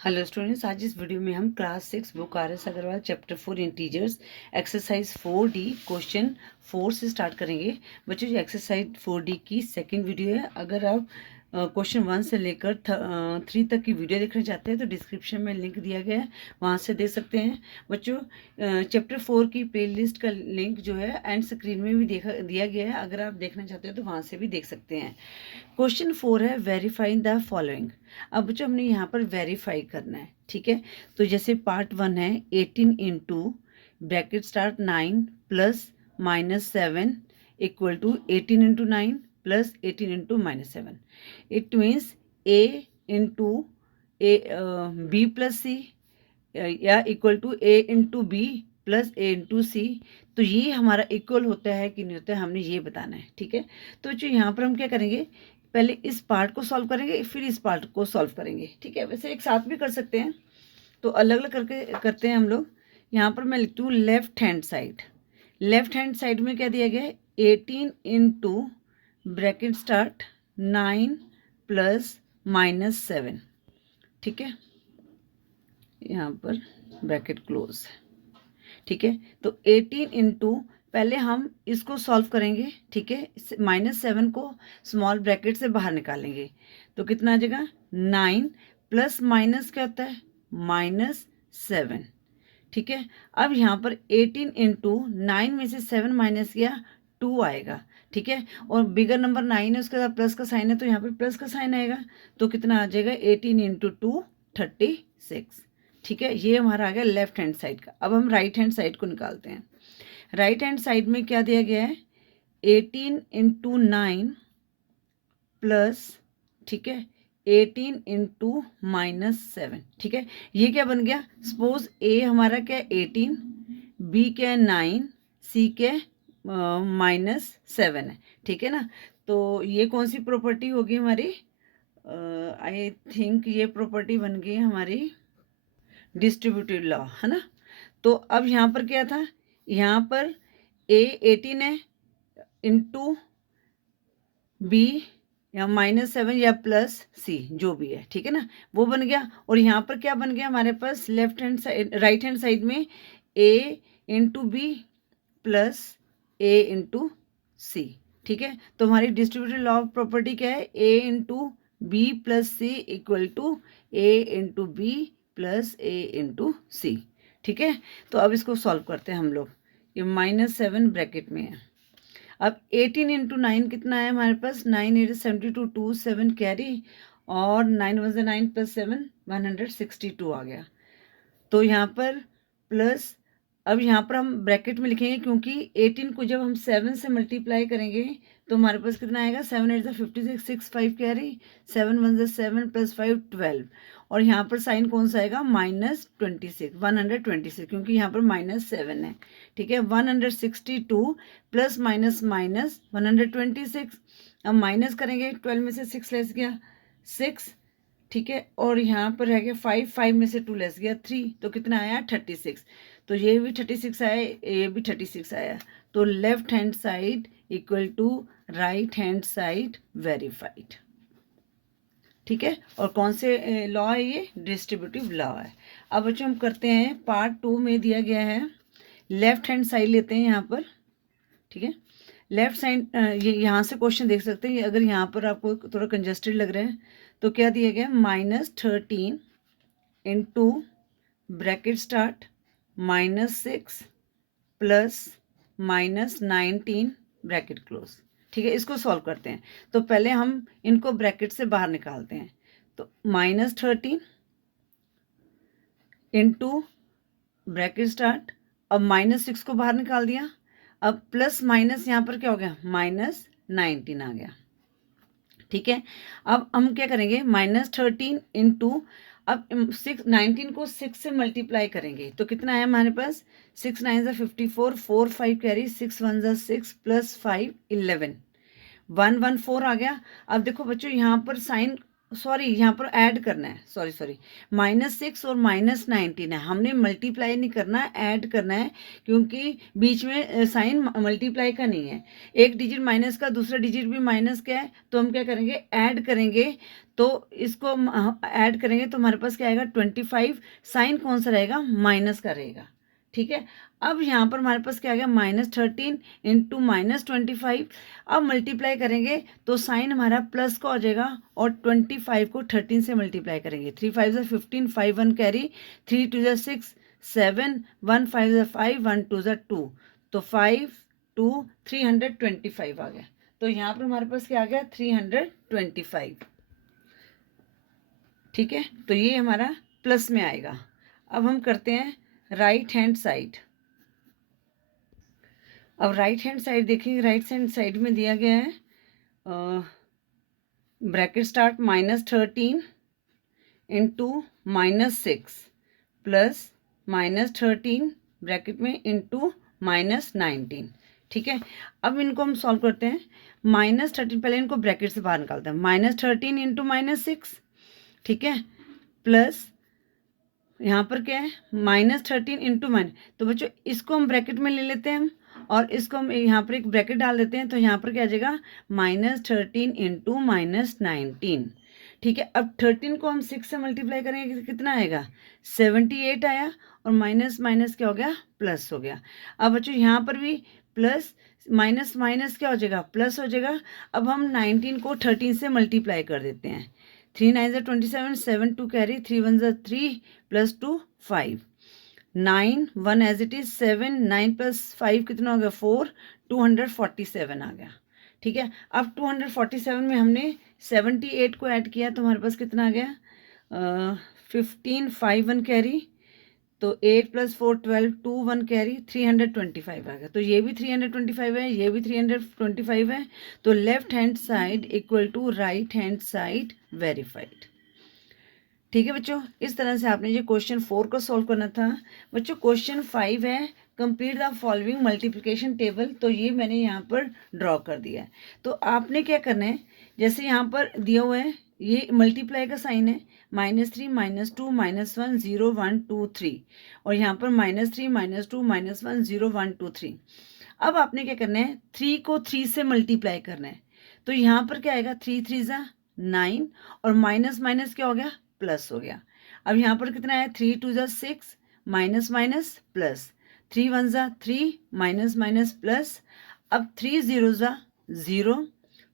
Hello students, आज इस video में हम class 6 book R S. Agarwal chapter 4 integers exercise 4D question 4 से स्टार्ट करेंगे। बच्चों, ये एक्सरसाइज 4D की सेकंड वीडियो है। अगर आप क्वेश्चन 1 से लेकर 3 तक की वीडियो देखना चाहते हैं तो डिस्क्रिप्शन में लिंक दिया गया है, वहाँ से देख सकते हैं। बच्चों, चैप्टर 4 की प्लेलिस्ट का लिंक जो है एंड स्क्रीन में भी दिया गया है। अगर आप देखना चाहते हो तो वहाँ से भी देख सकते हैं। क्वेश्चन 4 है वेरीफाइंग द फॉलोइंग। अब बच्चों हमने यहाँ पर वेरीफाई करना है, ठीक है। तो जैसे पार्ट 1 है 18 into bracket start 9 plus minus 7 equal to 18 into 9 plus 18 into minus 7। It means A into A B plus C या equal to A into B plus A into C. तो ये हमारा इक्वल होता है कि नहीं होता है, हमने ये बताना है, ठीक है। तो जो यहाँ पर हम क्या करेंगे, पहले इस पार्ट को सॉल्व करेंगे फिर इस पार्ट को सॉल्व करेंगे, ठीक है। वैसे एक साथ भी कर सकते हैं, तो अलग अलग करके करते हैं हम लोग। यहाँ पर मैं लिखती हूँ left hand side. Left hand side में क्या दिया गया है, 18 into bracket start 9 plus minus 7, ठीक है। यहाँ पर ब्रैकेट क्लोज है, ठीक है। तो 18 इंटू, पहले हम इसको सॉल्व करेंगे, ठीक है। माइनस 7 को स्मॉल ब्रैकेट से बाहर निकालेंगे तो कितना आ जाएगा 9 प्लस माइनस क्या होता है माइनस 7, ठीक है। अब यहाँ पर 18 इंटू 9 में से 7 माइनस किया 2 आएगा, ठीक है। और बिगर नंबर 9 है, उसके बाद प्लस का साइन है तो यहाँ पर प्लस का साइन आएगा। तो कितना आ जाएगा 18 इंटू 2 36, ठीक है। ये हमारा आ गया लेफ्ट हैंड साइड का। अब हम राइट हैंड साइड को निकालते हैं। राइट हैंड साइड में क्या दिया गया है 18 इंटू 9 प्लस, ठीक है, 18 इंटू माइनस 7, ठीक है। ये क्या बन गया, सपोज ए हमारा क्या है 18, बी क्या है 9, सी क्या माइनस 7 है, ठीक है ना। तो ये कौन सी प्रॉपर्टी होगी हमारी, आई थिंक ये प्रॉपर्टी बन गई हमारी डिस्ट्रीब्यूटिव लॉ, है ना। तो अब यहाँ पर क्या था, यहाँ पर ए 18 है इंटू बी या माइनस 7 या प्लस सी जो भी है, ठीक है ना, वो बन गया। और यहाँ पर क्या बन गया हमारे पास left hand side right hand side में A into B plus A into C, ठीक है। तो हमारी डिस्ट्रीब्यूटिव लॉ ऑफ प्रॉपर्टी क्या है, A into B plus C equal to A into B plus A into C, ठीक है। तो अब इसको सॉल्व करते हैं हम लोग। ये माइनस 7 ब्रैकेट में है। अब 18 इंटू 9 कितना है हमारे पास, 9 8 72 2 7 कैरी, और 9 1 9 प्लस 7 162 आ गया। तो यहाँ पर प्लस, अब यहाँ पर हम ब्रैकेट में लिखेंगे क्योंकि 18 को जब हम 7 से मल्टीप्लाई करेंगे तो हमारे पास कितना आएगा 7 8 56 6 5 कैरी, 7 1 7 प्लस 5 12, और यहाँ पर साइन कौन सा आएगा माइनस 26 126, क्योंकि यहाँ पर माइनस 7 है, ठीक है। 162 प्लस माइनस माइनस 126, अब माइनस करेंगे 12 में से 6 लेस गया 6, ठीक है। और यहाँ पर रह गया 5, 5 में से 2 लेस गया 3, तो कितना आया 36। तो ये भी 36 आया, ये भी 36 आया। तो left hand side equal to right hand side verified, ठीक है। और कौन से लॉ है ये, डिस्ट्रीब्यूटिव लॉ है। अब बच्चों हम करते हैं पार्ट 2 में दिया गया है लेफ्ट हैंड साइड लेते हैं यहाँ पर, ठीक है। लेफ्ट साइड ये यहाँ से क्वेश्चन देख सकते हैं। अगर यहाँ पर आपको थोड़ा कंजस्टेड लग रहा है तो क्या दिया गया -13 into bracket start -6 plus -19 bracket close, ठीक है। इसको सॉल्व करते हैं। तो पहले हम इनको ब्रैकेट से बाहर निकालते हैं। तो -13 इंटू ब्रैकेट स्टार्ट, अब -6 को बाहर निकाल दिया, अब प्लस माइनस यहाँ पर क्या हो गया -19 आ गया, ठीक है। अब हम क्या करेंगे -13 इंटू, अब 19 को 6 से मल्टीप्लाई करेंगे तो कितना है हमारे पास 6 9 54 4 5 कैरी 6 1 6 प्लस 5 11 114 आ गया। अब देखो बच्चों यहाँ पर साइन सॉरी यहाँ पर ऐड करना है, सॉरी -6 और -19 है, हमने मल्टीप्लाई नहीं करना, ऐड करना है, क्योंकि बीच में साइन मल्टीप्लाई का नहीं है। एक डिजिट माइनस का, दूसरा डिजिट भी माइनस का है, तो हम क्या करेंगे, ऐड करेंगे। तो इसको ऐड करेंगे तो हमारे पास क्या आएगा 25, साइन कौन सा रहेगा, माइनस का रहेगा। ठीक है, अब यहाँ पर हमारे पास क्या आ गया -13 इंटू -25। अब मल्टीप्लाई करेंगे तो साइन हमारा प्लस का हो जाएगा, और 25 को 13 से मल्टीप्लाई करेंगे। 3 5 ज़ा 15, 5 1 कैरी, 3 2 ज़ा 6 7, 1 5 ज़ा 5, 1 2 ज़ा 2, तो 5 2 325 आ गया। तो यहाँ पर हमारे पास क्या आ गया 325। ठीक है, तो ये हमारा प्लस में आएगा। अब हम करते हैं राइट हैंड साइड। अब राइट हैंड साइड देखेंगे, राइट हैंड साइड में दिया गया है bracket start -13 into -6 plus -13 bracket में इंटू -19। ठीक है, अब इनको हम सॉल्व करते हैं। -13 पहले इनको ब्रैकेट से बाहर निकालते हैं, -13 इंटू -6, ठीक है, प्लस यहाँ पर क्या है -13 इंटू माइनस, तो बच्चों इसको हम ब्रैकेट में ले लेते हैं हम, और इसको हम यहाँ पर एक ब्रैकेट डाल देते हैं, तो यहाँ पर क्या आ जाएगा -13 इंटू -19। ठीक है, अब 13 को हम 6 से मल्टीप्लाई करेंगे, कितना आएगा 78 आया, और माइनस माइनस क्या हो गया, प्लस हो गया। अब बच्चों यहाँ पर भी प्लस माइनस माइनस क्या हो जाएगा, प्लस हो जाएगा। अब हम 19 को 13 से मल्टीप्लाई कर देते हैं। 3 9 ज़ा 27, 7 2 कैरी, 3 1 ज़ा 3 plus 2 5, 9 1 as it is 7, 9 plus 5 कितना हो गया 4, 247 आ गया। ठीक है, अब 247 में हमने 78 को ऐड किया, तो हमारे पास कितना आ गया 15 5 1 कैरी, तो 8 + 4 12, 2 1 कैरी, 325 आ गया। तो ये भी 325 है, ये भी 325 है। तो left hand side equal to right hand side verified. ठीक है बच्चों, इस तरह से आपने ये क्वेश्चन 4 को सॉल्व करना था। बच्चों क्वेश्चन 5 है complete the following multiplication table, तो ये मैंने यहाँ पर ड्रॉ कर दिया है। तो आपने क्या करना है, जैसे यहाँ पर दिया हुआ है ये मल्टीप्लाई का साइन है, -3 -2 -1 0 1 2 3, और यहाँ पर -3 -2 -1 0 1 2 3। अब आपने क्या करना है 3 को 3 से मल्टीप्लाई करना है, तो यहाँ पर क्या आएगा 3 3 ज़ा 9, और माइनस माइनस क्या हो गया प्लस हो गया। अब यहाँ पर कितना है 3 2 ज़ा 6, माइनस माइनस प्लस, 3 1 ज़ा 3, माइनस माइनस प्लस, अब 3 0 ज़ा 0,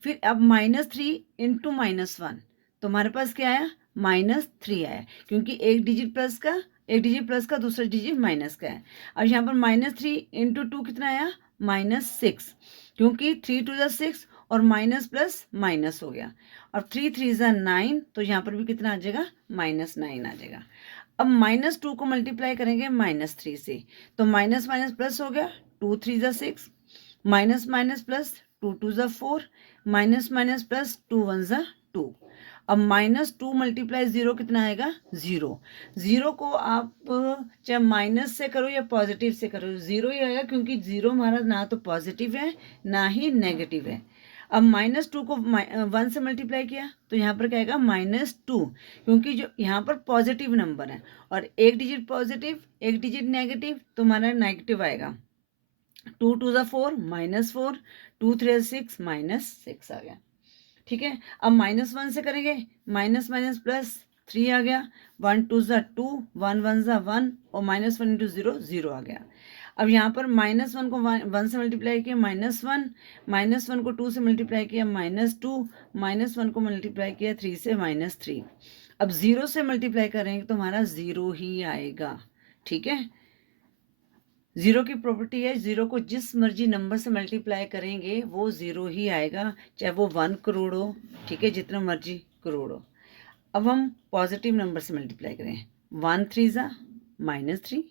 फिर अब -3 इंटू -1, तो हमारे पास क्या आया -3 आया, क्योंकि एक डिजिट प्लस का दूसरा डिजिट माइनस का है। अब यहाँ पर -3 इंटू 2 कितना आया -6, क्योंकि 3 2 ज़ा 6 और माइनस प्लस माइनस हो गया, और 3 3 ज़ा 9, तो यहाँ पर भी कितना आ जाएगा -9 आ जाएगा। अब -2 को मल्टीप्लाई करेंगे -3 से, तो माइनस माइनस प्लस हो गया, 2 3 ज़ा 6, माइनस माइनस प्लस, 2 2 ज़ा 4, माइनस माइनस प्लस, 2 1 ज़ा 2। अब -2 × 0 कितना आएगा 0। 0 को आप चाहे माइनस से करो या पॉजिटिव से करो, 0 ही आएगा, क्योंकि 0 हमारा ना तो पॉजिटिव है ना ही नेगेटिव है। अब -2 को 1 से मल्टीप्लाई किया, तो यहाँ पर क्या आएगा -2, क्योंकि जो यहाँ पर पॉजिटिव नंबर है, और एक डिजिट पॉजिटिव एक डिजिट नेगेटिव, तो हमारा नेगेटिव आएगा। 2 2 ज़ा 4, -4, 2 3 6, -6 आ गया। ठीक है, अब -1 से करेंगे, माइनस माइनस प्लस 3 आ गया, 1 2 ज़ा 2, 1 1 ज़ा 1, और -1 × 0 0 आ गया। अब यहाँ पर -1 को 1 से मल्टीप्लाई किया -1, -1 को 2 से मल्टीप्लाई किया -2, -1 को मल्टीप्लाई किया 3 से -3। अब 0 से मल्टीप्लाई करेंगे तो हमारा 0 ही आएगा। ठीक है, 0 की प्रॉपर्टी है, 0 को जिस मर्जी नंबर से मल्टीप्लाई करेंगे वो 0 ही आएगा, चाहे वो 1 करोड़ हो, ठीक है, जितना मर्जी करोड़ हो। अब हम पॉजिटिव नंबर से मल्टीप्लाई करें, 1 3 ज़ा -3,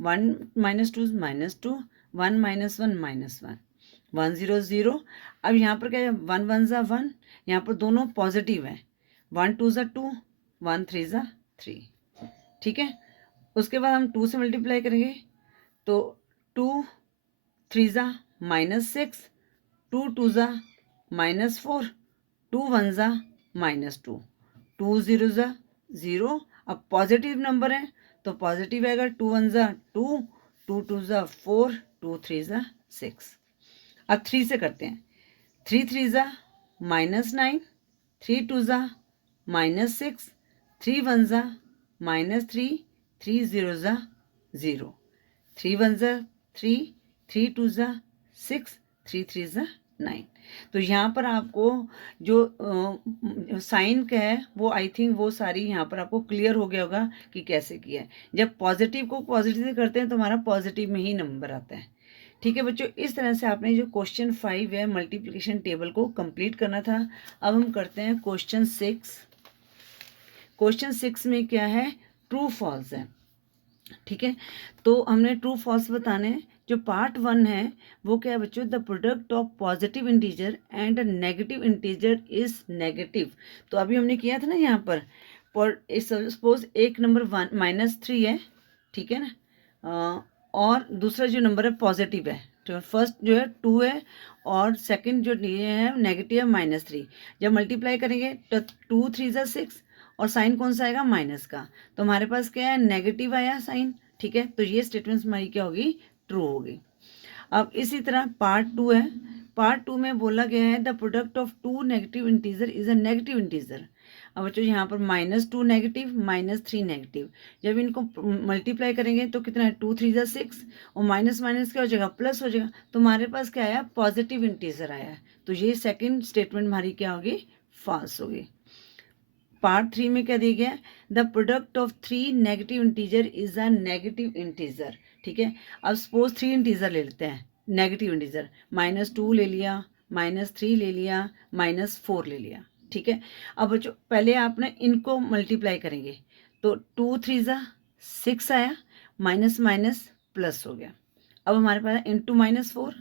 1 -2 -2, 1 -1 -1, 1 0 0। अब यहाँ पर क्या है 1 1 ज़ा 1, यहाँ पर दोनों पॉजिटिव हैं, 1 2 ज़ा 2, 1 3 ज़ा 3। ठीक है, उसके बाद हम 2 से मल्टीप्लाई करेंगे, तो 2 3 ज़ा -6, 2 2 ज़ा -4, 2 1 ज़ा -2, 2 जीरो ज़ा 0। अब पॉजिटिव नंबर है तो पॉजिटिव आएगा, 2 1 ज़ा 2, 2 2 ज़ा 4, 2 3 ज़ा 6। अब 3 से करते हैं, 3 3 ज़ा -9, 3 2 ज़ा -6, 3 1 ज़ा -3, 3 0 ज़ा 0, 3 1 ज़ा 3, 3 2 ज़ा 6, 3 3 ज़ा 9। तो यहाँ पर आपको जो साइन का है वो आई थिंक वो सारी यहाँ पर आपको क्लियर हो गया होगा कि कैसे किया है। जब पॉजिटिव को पॉजिटिव से करते हैं तो हमारा पॉजिटिव में ही नंबर आता है। ठीक है बच्चों, इस तरह से आपने जो क्वेश्चन 5 है मल्टीप्लिकेशन टेबल को कंप्लीट करना था। अब हम करते हैं क्वेश्चन 6। क्वेश्चन 6 में क्या है, ट्रू फॉल्स है। ठीक है, तो हमने ट्रू फॉल्स बताने हैं। जो पार्ट 1 है वो क्या है बच्चों, the product of positive integer and negative integer is negative. तो अभी हमने किया था ना यहाँ पर, सपोज एक नंबर -3 है, ठीक है ना, और दूसरा जो नंबर है पॉजिटिव है। तो फर्स्ट जो है 2 है और सेकंड जो ये है नेगेटिव है -3। जब मल्टीप्लाई करेंगे तो 2 3 ज़ा 6 और साइन कौन सा आएगा, माइनस का। तो हमारे पास क्या है, नेगेटिव आया साइन। ठीक है, तो ये स्टेटमेंट हमारी क्या होगी, ट्रू होगी। अब इसी तरह पार्ट 2 है। पार्ट 2 में बोला गया है the product of two negative integer is a negative integer. अब बच्चों यहाँ पर -2 नेगेटिव, -3 नेगेटिव, जब इनको मल्टीप्लाई करेंगे तो कितना है, 2 3 ज़ा 6 और माइनस माइनस क्या हो जाएगा, प्लस हो जाएगा। तो हमारे पास क्या आया, पॉजिटिव इंटीजर आया है। तो ये सेकेंड स्टेटमेंट हमारी क्या होगी, फॉल्स होगी। पार्ट 3 में क्या दिया गया, the product of 3 negative integer is a negative integer. ठीक है, अब सपोज 3 इंटीजर ले लेते हैं, नेगेटिव इंटीजर, -2 ले लिया, -3 ले लिया, -4 ले लिया। ठीक है, अब बच्चों पहले आपने इनको मल्टीप्लाई करेंगे तो 2 3 ज़ा 6 आया, माइनस माइनस प्लस हो गया। अब हमारे पास इंटू -4,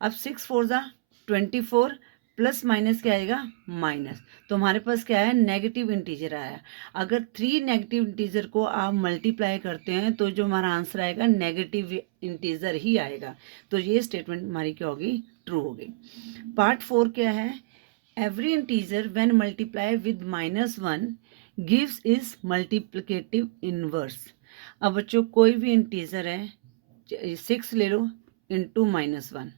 अब 6 4 ज़ा 24 प्लस माइनस क्या आएगा, माइनस। तो हमारे पास क्या है, नेगेटिव इंटीजर आया। अगर 3 नेगेटिव इंटीजर को आप मल्टीप्लाई करते हैं तो जो हमारा आंसर आएगा नेगेटिव इंटीजर ही आएगा। तो ये स्टेटमेंट हमारी क्या होगी, ट्रू होगी। पार्ट 4 क्या है, every integer when multiply with -1 gives is multiplicative inverse. अब बच्चों कोई भी इंटीजर है, 6 ले लो इंटू -1,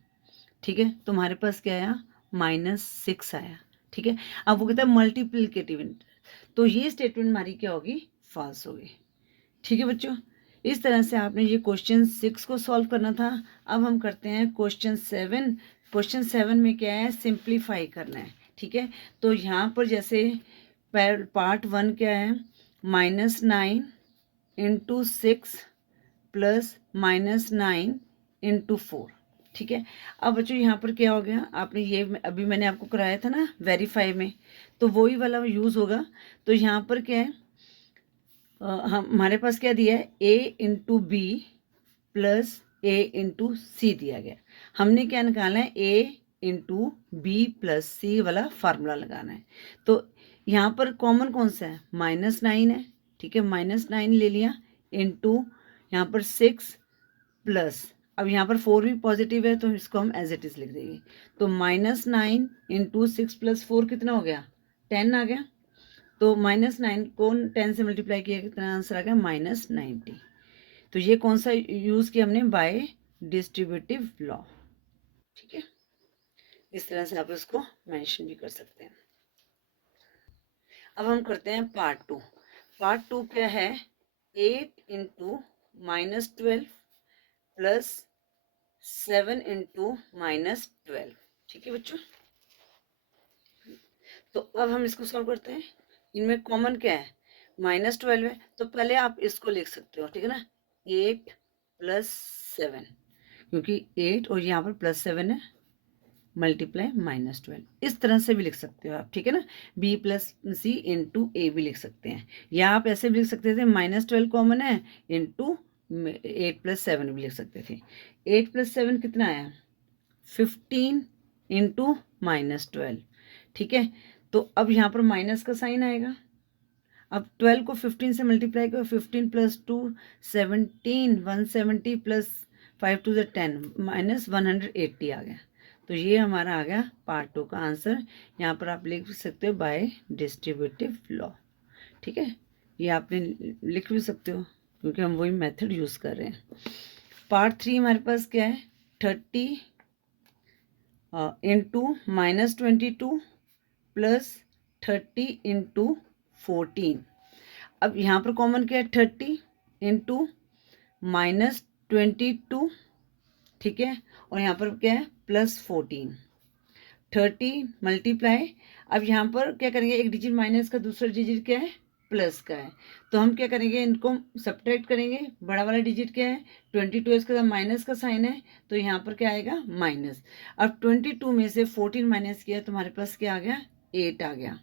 ठीक है, तुम्हारे पास क्या आया, -6 आया। ठीक है, अब वो कहता है मल्टीप्लिकेटिव इंटीजर, तो ये स्टेटमेंट हमारी क्या होगी, फॉल्स होगी। ठीक है बच्चों, इस तरह से आपने ये क्वेश्चन 6 को सॉल्व करना था। अब हम करते हैं क्वेश्चन 7। क्वेश्चन 7 में क्या है, सिंप्लीफाई करना है। ठीक है, तो यहाँ पर जैसे पार्ट 1 क्या है, -9 इंटू 6 प्लस -9 इंटू 4। ठीक है, अब बच्चों यहाँ पर क्या हो गया, आपने ये अभी मैंने आपको कराया था ना वेरीफाई में, तो वही वाला यूज़ होगा। तो यहाँ पर क्या है, हमारे पास क्या दिया है, a into B plus A into C दिया गया। हमने क्या निकालना है, a into B plus C वाला फार्मूला लगाना है। तो यहाँ पर कॉमन कौन सा है, -9 है। ठीक है, -9 ले लिया इंटू यहाँ पर 6 प्लस, अब यहाँ पर 4 भी पॉजिटिव है तो इसको हम एज इट इज लिख देंगे। तो -9 इंटू 6 प्लस 4 कितना हो गया, 10 आ गया। तो -9 को 10 से मल्टीप्लाई किया, कितना आंसर आ गया, -90। तो ये कौन सा यूज़ किया हमने, बाय डिस्ट्रीब्यूटिव लॉ। ठीक है, इस तरह से आप इसको मेंशन भी कर सकते हैं। अब हम करते हैं पार्ट 2। पार्ट 2 क्या है, 8 इंटू -12 प्लस 7 इंटू -12। ठीक है बच्चों, तो अब हम इसको सॉल्व करते हैं। इनमें कॉमन क्या है, -12 है, तो पहले आप इसको लिख सकते हो। ठीक है ना, 8 प्लस 7, क्योंकि 8 और यहाँ पर +7 है, मल्टीप्लाई -12, इस तरह से भी लिख सकते हो आप। ठीक है ना, b प्लस सी इंटू ए भी लिख सकते हैं, या आप ऐसे भी लिख सकते थे, -12 कॉमन है इंटू 8 + 7 भी लिख सकते थे। 8 + 7 कितना आया, 15 इंटू -12। ठीक है, तो अब यहाँ पर माइनस का साइन आएगा। अब 12 को 15 से मल्टीप्लाई करो, 15 + 2 17, 170 प्लस 5 2 10, -180 आ गया। तो ये हमारा आ गया पार्ट 2 का आंसर। यहाँ पर आप लिख सकते हो बाय डिस्ट्रीब्यूटिव लॉ। ठीक है, ये आपने लिख भी सकते हो क्योंकि हम वही मेथड यूज़ कर रहे हैं। पार्ट 3 हमारे पास क्या है, 30 इंटू -22 प्लस 30 इंटू 14। अब यहाँ पर कॉमन क्या है, 30 इंटू -22, ठीक है, और यहाँ पर क्या है +14, 30 मल्टीप्लाई। अब यहाँ पर क्या करेंगे, एक डिजिट माइनस का, दूसरा डिजिट क्या है प्लस का है, तो हम क्या करेंगे, इनको सब्ट्रैक्ट करेंगे। बड़ा वाला डिजिट क्या है 22, इसके साथ माइनस का साइन है, तो यहाँ पर क्या आएगा माइनस। अब 22 में से 14 माइनस किया तो हमारे पास क्या आ गया, 8 आ गया,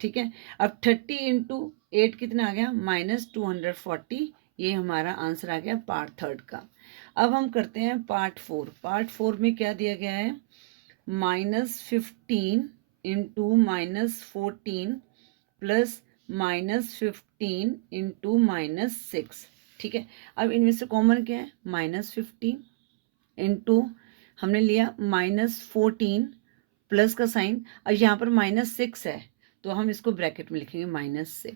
ठीक है। अब 30 इंटू 8 कितना आ गया, -240। ये हमारा आंसर आ गया पार्ट 3 का। अब हम करते हैं पार्ट 4। पार्ट 4 में क्या दिया गया है, -15 इंटू -14 प्लस -15 इंटू -6, ठीक है। अब इनमें से कॉमन क्या है, -15 इंटू हमने लिया -14 प्लस का साइन, और यहाँ पर -6 है तो हम इसको ब्रैकेट में लिखेंगे -6,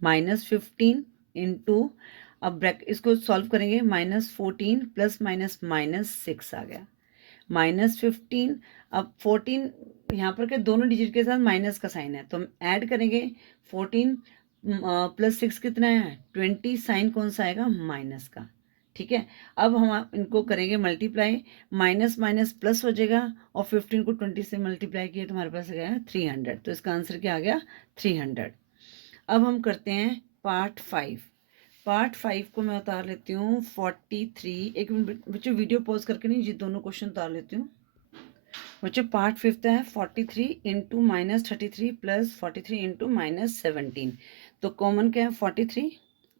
-15 इंटू, अब ब्रैकेट इसको सॉल्व करेंगे, -14 प्लस -6 आ गया, -15। अब 14 यहाँ पर के दोनों डिजिट के साथ माइनस का साइन है तो हम ऐड करेंगे, 14 प्लस 6 कितना है 20, साइन कौन सा आएगा माइनस का, ठीक है। अब हम इनको करेंगे मल्टीप्लाई, माइनस माइनस प्लस हो जाएगा, और 15 को 20 से मल्टीप्लाई किया तो हमारे पास आ गया 300, तो इसका आंसर क्या आ गया 300। अब हम करते हैं पार्ट 5। पार्ट 5 को मैं उतार लेती हूँ 43। एक मिनट बच्चों, वीडियो पॉज करके नहीं, ये दोनों क्वेश्चन उतार लेती हूँ बच्चों। पार्ट 5 है 43 इंटू -33 प्लस 43 इंटू -17। तो कॉमन क्या है 43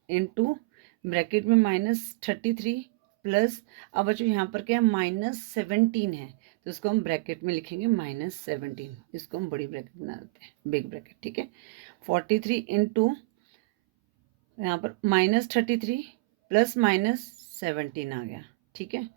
इंटू ब्रैकेट में -33 प्लस, अब बच्चों यहाँ पर क्या है -17 है तो इसको हम ब्रैकेट में लिखेंगे -17, इसको हम बड़ी ब्रैकेट बना देते हैं, बिग ब्रैकेट, ठीक है। 43 इंटू यहाँ पर -33 प्लस -17 आ गया, ठीक है।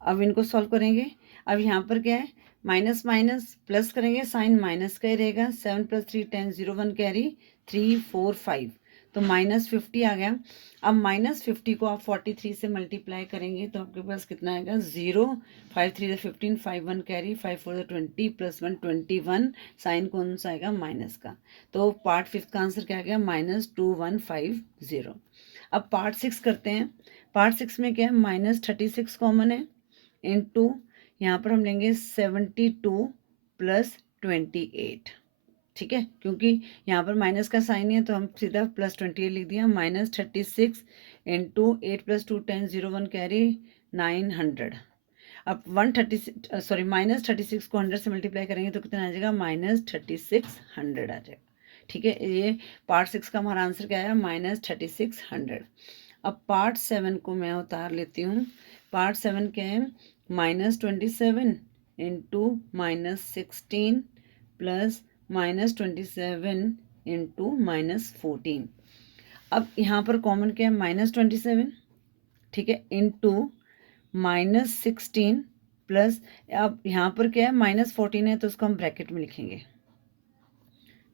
अब इनको सॉल्व करेंगे। अब यहाँ पर क्या है, माइनस माइनस प्लस करेंगे, साइन माइनस का ही रहेगा, 7 + 3 10, 0 1 कैरी 3 4 5, तो -50 आ गया। अब -50 को आप 43 से मल्टीप्लाई करेंगे तो आपके पास कितना आएगा 0, 5 3 15, 5 1 कैरी 5 4 20 + 1 21, साइन कौन सा आएगा माइनस का। तो पार्ट 5 का आंसर क्या आ गया -2150। अब पार्ट 6 करते हैं। पार्ट 6 में क्या है, -36 कॉमन है इंटू यहाँ पर हम लेंगे 72 प्लस 28, ठीक है, क्योंकि यहाँ पर माइनस का साइन है तो हम सीधा +28 लिख दिया। -36 इंटू 8 + 2 10, 0 1 कैरी 900। अब -36 को 100 से मल्टीप्लाई करेंगे तो कितना आ जाएगा -3600 आ जाएगा, ठीक है। ये पार्ट 6 का हमारा आंसर क्या है -3600। अब पार्ट 7 को मैं उतार लेती हूँ। पार्ट 7 क्या है, -27 इंटू -16 प्लस -27 इंटू -14। अब यहाँ पर कॉमन क्या है -27, ठीक है, इंटू -16 प्लस, अब यहाँ पर क्या है -14 है तो उसको हम ब्रैकेट में लिखेंगे,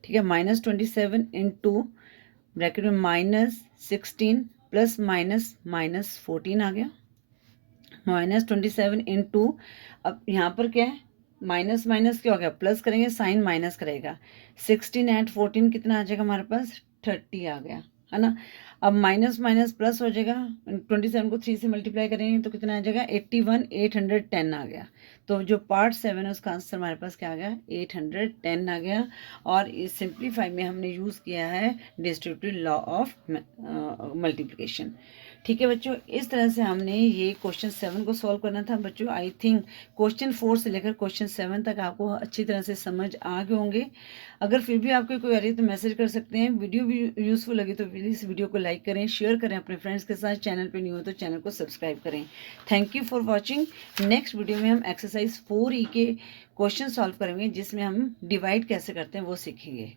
ठीक है। -27 इंटू ब्रैकेट में -16 प्लस -14 आ गया, -27 इंटू, अब यहाँ पर क्या है माइनस माइनस क्या हो गया प्लस करेंगे, साइन माइनस करेगा, 16 ऐड 14 कितना आ जाएगा हमारे पास 30 आ गया, है ना। अब माइनस माइनस प्लस हो जाएगा, 27 को 3 से मल्टीप्लाई करेंगे तो कितना आ जाएगा 81 810 आ गया। तो जो पार्ट 7 है उसका आंसर हमारे पास क्या आ गया 810 आ गया। और इस सिंप्लीफाई में हमने यूज़ किया है डिस्ट्रीब्यूटिव लॉ ऑफ मल्टीप्लिकेशन, ठीक है बच्चों। इस तरह से हमने ये क्वेश्चन 7 को सॉल्व करना था बच्चों। आई थिंक क्वेश्चन 4 से लेकर क्वेश्चन 7 तक आपको अच्छी तरह से समझ आ गए होंगे। अगर फिर भी आपको कोई आ रही है तो मैसेज कर सकते हैं। वीडियो भी यूज़फुल लगे तो प्लीज़ वीडियो को लाइक करें, शेयर करें अपने फ्रेंड्स के साथ। चैनल पर न्यू हो तो चैनल को सब्सक्राइब करें। Thank you for watching. Next video में हम एक्सरसाइज 4E के क्वेश्चन सॉल्व करेंगे जिसमें हम डिवाइड कैसे करते हैं वो सीखेंगे।